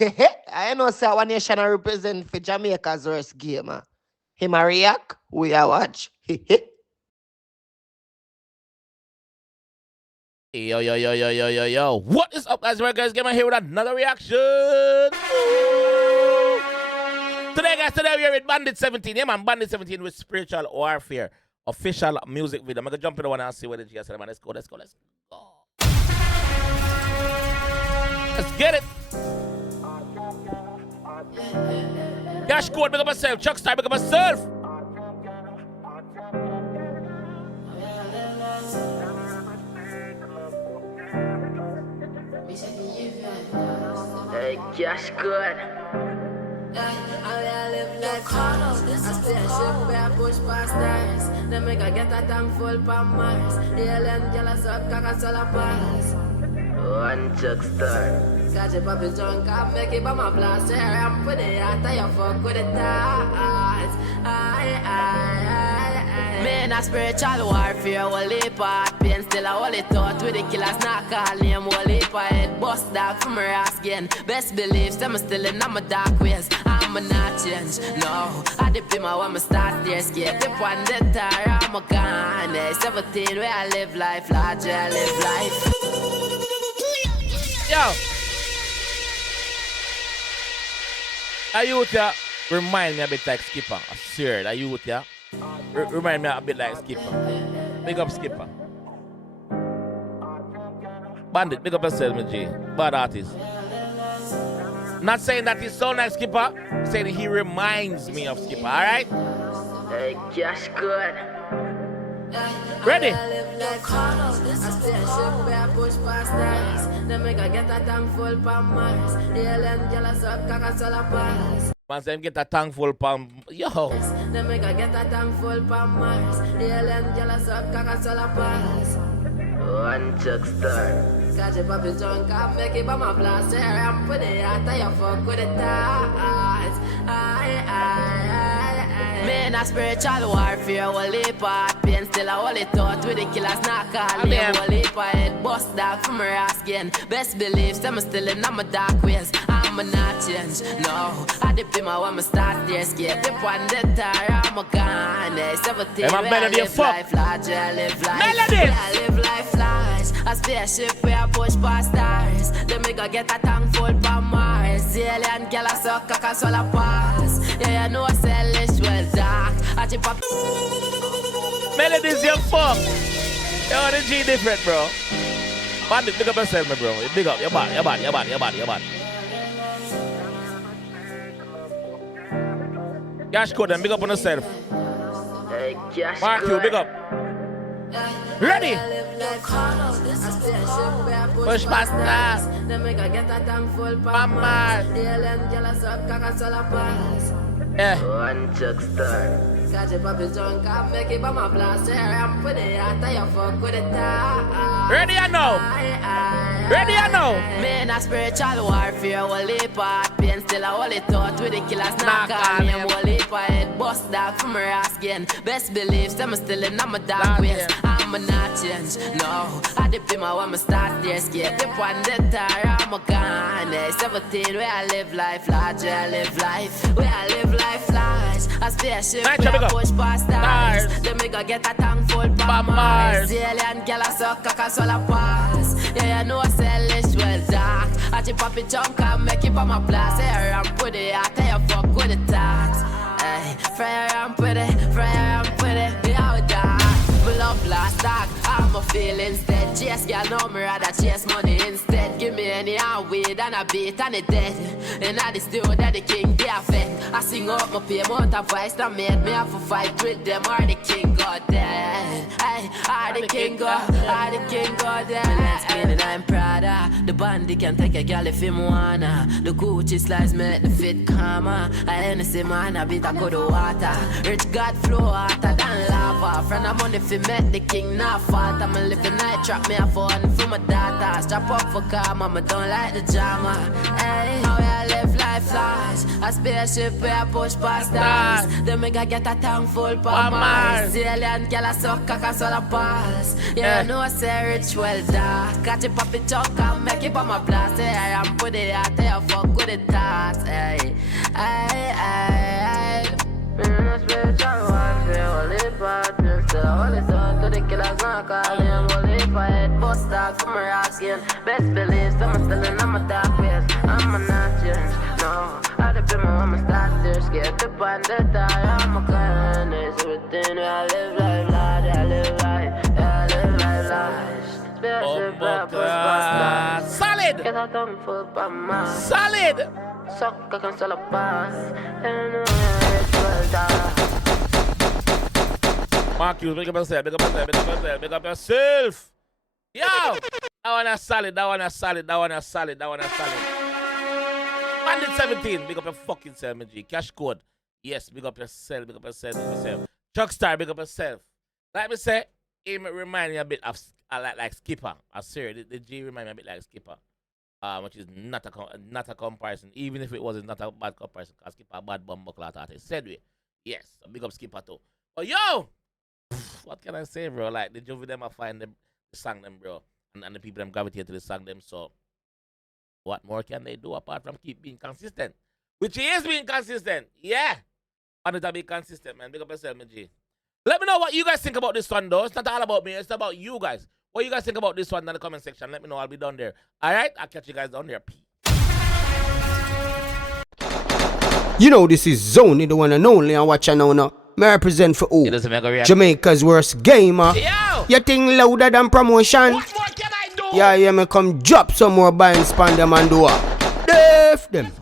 I know say one nation I represent for Jamaica's worst game. Him a react, we a watch. Yo, yo, yo, yo, yo, yo, yo. What is up, guys? Guys, get my here with another reaction. Today, today we are with Bandit 17. Yeah, man, Bandit 17 with Spiritual Warfare. Official music video. I'm going to jump in the one and see what the G said, man. Let's go. Let's get it. Cash code, pick up myself. Chuck Star, pick up myself. Hey, cash good. I live like Carlos. I spaceship where I push past stars. Then make I get a tank full for Mars. The alien girl I suck cock and solar pass. One chuck star. Catch a puppy drunk, I make it by my blaster. I'm put it out, I fuck with it tight. Man, a spiritual warfare, whole heap of pain. Still a whole thought with the killers, not call name. Whole heap of head bust dog from my ass again. Best believe, them still in my dark ways. I'm not change, no. I dip in my when I start there scared. Dip on the tire, I'm a gone. 17 where I live life, larger I live life. Yo. A youth ya remind me a bit like Skipper. I swear, a youth ya remind me a bit like Skipper. Big up Skipper. Bandit, big up yourself, my G. Bad artist. Not saying that he sound like Skipper, saying he reminds me of Skipper, alright? Hey, cash good. Ready? I live like Carlos. I spaceship where I push past stars. Then make I get a tank full for Mars. The alien girl I suck cock and solar pass. Man say him get a tank full palm. Yo. Then make I get a tank full for Mars. The alien girl I suck cock and solar pass. One chuck star. Catch a puppy drunk, I make it by my blaster. I'm put it out, I fuck with it tight. Man, a spiritual warfare, whole heap of pain. Still a whole thought with the killers, not call name. Whole heap of head bust dog from my ass again. Best believe, them still in my dark ways. I'm not change, no. I dip in my when I start there scared. Dip on the tire, I'm a gone. 17 where I live life, larger I live life. Melody! I live life large. A spaceship where I push past stars. Then me go get a tank full for Mars. The alien girl I suck cock and solar pass. Yeah, you know I sell this well dark. I chip up. Melody's your fuck. Yo, the G different, bro. Bandit, big up yourself, my bro. Big up, you're bad. Cash code and big up on yourself. Hey, cash Mark you, big up. Ready? Push past that. Then make I get a tank full for Mars. The alien girl I suck cock and solar pass. Yeah. One chuck star. Catch a puppy drunk, I make it by my blaster. I'm put it out, I fuck with it tight. Ready or no? Ready or no? Man, a spiritual warfare, whole heap of pain. Still a whole thought with the killers, not call name. Whole heap of head bust dog from my ass again. Best believe, them still in my dark ways. I'm not change, no. I dip in my when I start there scared. Dip on the tire, I'm a gone. 17 where I live life, larger I live life. Where I live life large. A spaceship where I push past stars. Then me go get a tank full for Mars. The alien girl I suck cock and solar pass. Yeah, you know I sell this well dark. I chip up it junk and make it by my blast. Here I'm pretty, I tell you fuck with the tax. Hey, fire I'm pretty, we out dark. We love blast dog, I'm a feelings dead. Chase girl know me rather chase money instead. Give me any weed and a beat and it dead. And I the studio that the king they affect. I sing up my payment of voice that made me have to fight with them. Are the king God dead? Hey, are the king God dead? Spinning I'm Prada. The Bandit can take a girl if him wanna. The Gucci slides make the fit calmer. I Hennessy man a bit of good water. Rich God flow hotter than lava. Friend I'm on the fi make the king not fault. I'm a living night trap me a phone for my daughter. Strap up for car, mama don't like the drama. Hey, how I live life. like flash. A spaceship where I push past stars. Then we gotta get a tank full for Mars. The alien girl a suck cock and swallow balls. Yeah, you know I say rich well dark. Catch it pop it chunk and make it on my blast. Hey, I am put it out there, fuck with the thoughts. Hey, hey, hey. No spiritual warfare, only partners. Still I only thought to the killers, not call him. Only if I head bust dog from my skin. Best believe, I'm still in my dark ways. I'm a not change, no. I depend on my starter, scared to find the tie. I'm a kind of everything. I live life, I live life, I live life. Spiritual purpose, solid. Get a tongue full by my solid. Suck, I can sell a pass. And it's well done. Marcus, big up yourself, big up yourself, big up yourself, big up yourself. Yo! That one is solid, that one is solid, that one is solid, that one is solid. Bandit 17, big up your fucking self, my G. Cash code. Yes, big up yourself, big up yourself, big up yourself. Chuckstar, big up yourself. Like me say, it remind me a bit of like Skipper. I swear, the G remind me a bit like Skipper. Which is not a comparison, even if it was not a bad comparison, because Skipper a bad bum buckler artist. Said we. Yes, a big up Skipper too. But yo! What can I say, bro? Like, the Jovi them, I find them, the song them, bro. And the people them gravitate to the song them, so what more can they do apart from keep being consistent? Which he is being consistent, yeah. And to be consistent, man. Big up yourself, my G. Let me know what you guys think about this one, though. It's not all about me, it's about you guys. What you guys think about this one in the comment section? Let me know. I'll be down there. Alright? I'll catch you guys down there. Peace. You know this is Zone, the one and only, and watch now. May I represent for who? Jamaica's worst gamer. Yo! You think louder than promotion? What more can I do? Yeah, me come drop some more buying span them and do what? Def them.